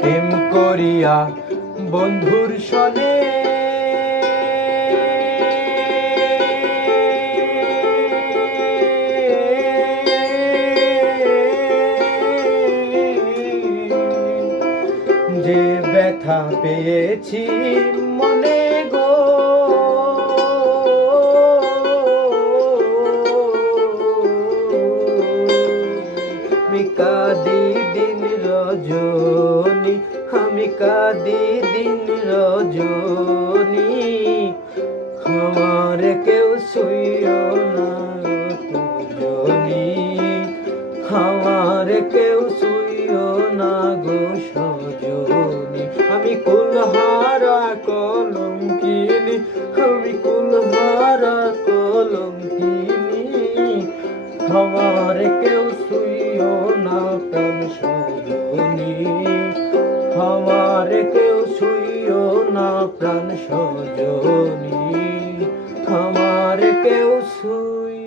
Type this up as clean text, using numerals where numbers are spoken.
প্রেম করিয়া বন্ধুর সনে যে ব্যথা পেয়েছি মনে গো, আমি কাঁদি দিন রজনী, আমি কাঁদি দিন রজনী, আমার কেউ শুইও না রজনী, আমার কেউ শুইও না গো সজনী। আমি কুলহারা কলঙ্কিনী, আমি কুলহারা কলঙ্কিনী, আমার কেউ শুইও না প্রাণ সজনী, আমার কেউ শুইও না প্রাণ সজনী, আমার কেউ শুই